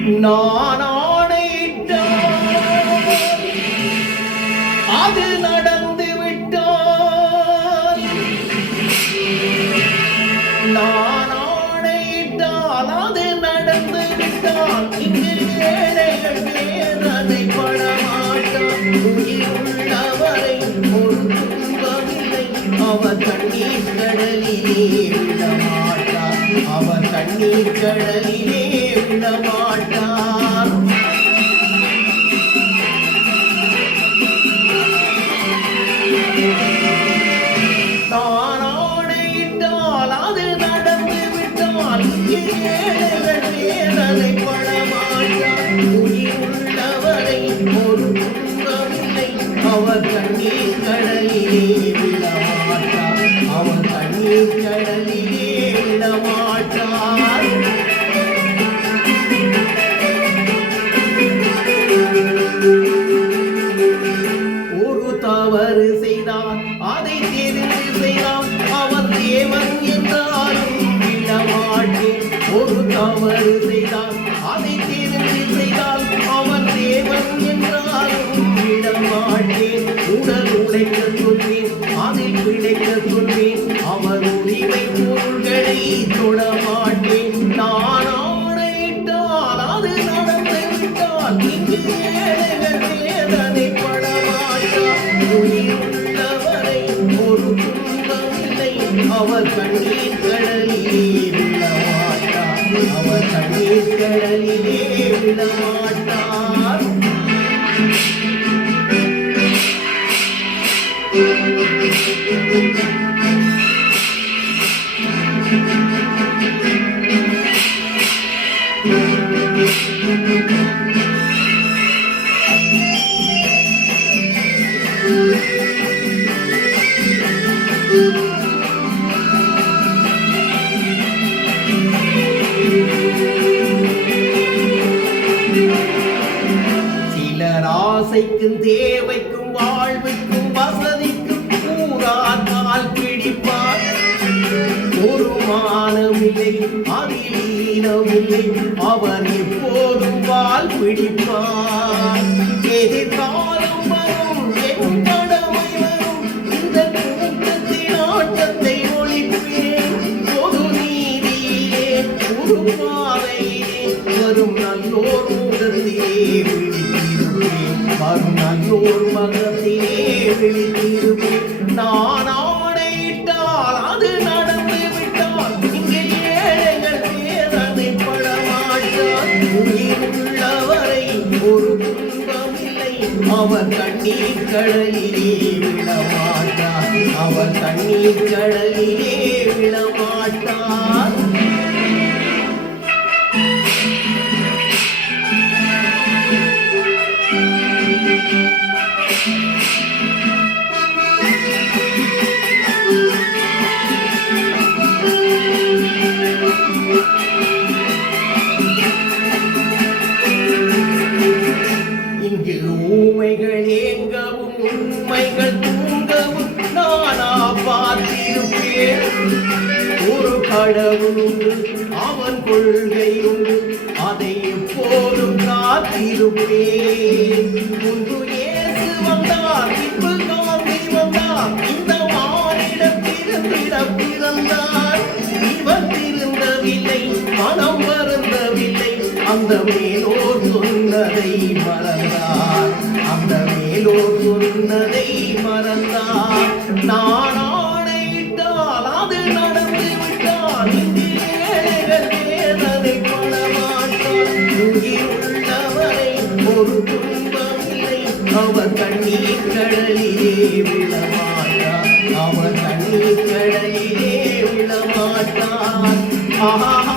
நான் ஆணையிட்டால் அது நடந்து விட்டால், நான் ஆணையிட்டால் அது நடந்து விட்டால், இங்கு ஏழைகள் வேதனை படமாட்டார். உயிருள்ளவரை ஒரு துன்பமில்லை, அவர் கண்ணீர் கடலிலே விடமாட்டார், அவர் கண்ணீர் கடலிலே விடமாட்டார். நான் ஆணையிட்டால் அது நடந்து விட்டால், ஏழைகள் வேதனை படமாட்டார். உயிருள்ளவரை ஒரு துன்பமில்லை, அவர் கண்ணீர் கடலிலே விடமாட்டார், அவர் கண்ணீர் கடலிலே விடமாட்டார். ஒரு தவறு செய்தால் அதை தெரிந்து செய்தால், அவர் தேவன் என்றாலும் விடமாட்டேன். ஒரு தவறு செய்தால் அதை தெரிந்து செய்தால், அவர் தேவன் என்றாலும் விடமாட்டேன். உடல் உழைக்க சொல்வேன், அதில் பிழைக்க சொல்வேன், அவர் உரிமை பொருள்களை தொடமாட்டேன். நான் ஆணையிட்டால் அது நடந்து விட்டால், இங்கு ஏழைகள் வேதனை படமாட்டார். உயிருள்ளவரை ஒரு துன்பமில்லை, அவர் கண்ணீர் கடலிலே விடமாட்டார், அவர் கண்ணீர் கடலிலே விடமாட்டார். சிலர் ஆசைக்கும் தேவைக்கும் வாழ்வுக்கும் வசதிக்கும் கூறார் கால் பிடிப்பார். ஒரு மானமில்லை, அதிலீனமில்லை, அவர் எப்போதும் வால் பிடிப்பார். எதிர்காலம் வரும், என் கடமை வரும், இந்த கூட்டத்தின் ஆட்டத்தை ஒழிப்பேன். பொது நீதியிலே ஒரு பாதையிலே வரும் நல்லோர் முகத்திலே விழித்திருப்பேன், வரும் நல்லோர் மகத்திலே விழித்திருப்பேன். நான் ஆணையிட்டால் அது நடந்து விட்டால், இங்கே ஏழைகள் வேதனை படமாட்டார். உயிருள்ளவரை ஒரு துன்பமில்லை, அவர் கண்ணீர் கடலிலே விடமாட்டார், அவர் கண்ணீர் கடலிலே விடமாட்டார். இங்கு ஊமைகள் ஏங்கவும் உண்மைகள் தூங்கவும் நானா பார்த்திருப்பேன். ஒரு கடவுள் உண்டு, அவன் கொள்கை உண்டு, அதை எப்போதும் காத்திருப்பேன். முன்பு இயேசு வந்தார், பின்பு காந்தி வந்தார், இந்த மானிடம் திருந்திட பிறந்தார். இவர் திருந்தவில்லை, மனம் வருந்தவில்லை, அந்த மேலோர் சொன்னதை மறந்தார், அந்த மேலோர் சொன்னதை மறந்தார். நான் ஆணையிட்டால் அது நடந்து விட்டால், இங்கு ஏழைகள் வேதனை படமாட்டார். உயிருள்ளவரை ஒரு துன்பமில்லை, அவர் கண்ணீர் கடலிலே விடமாட்டார், அவர் கண்ணீர் கடலிலே விடமாட்டார். ஆஹா.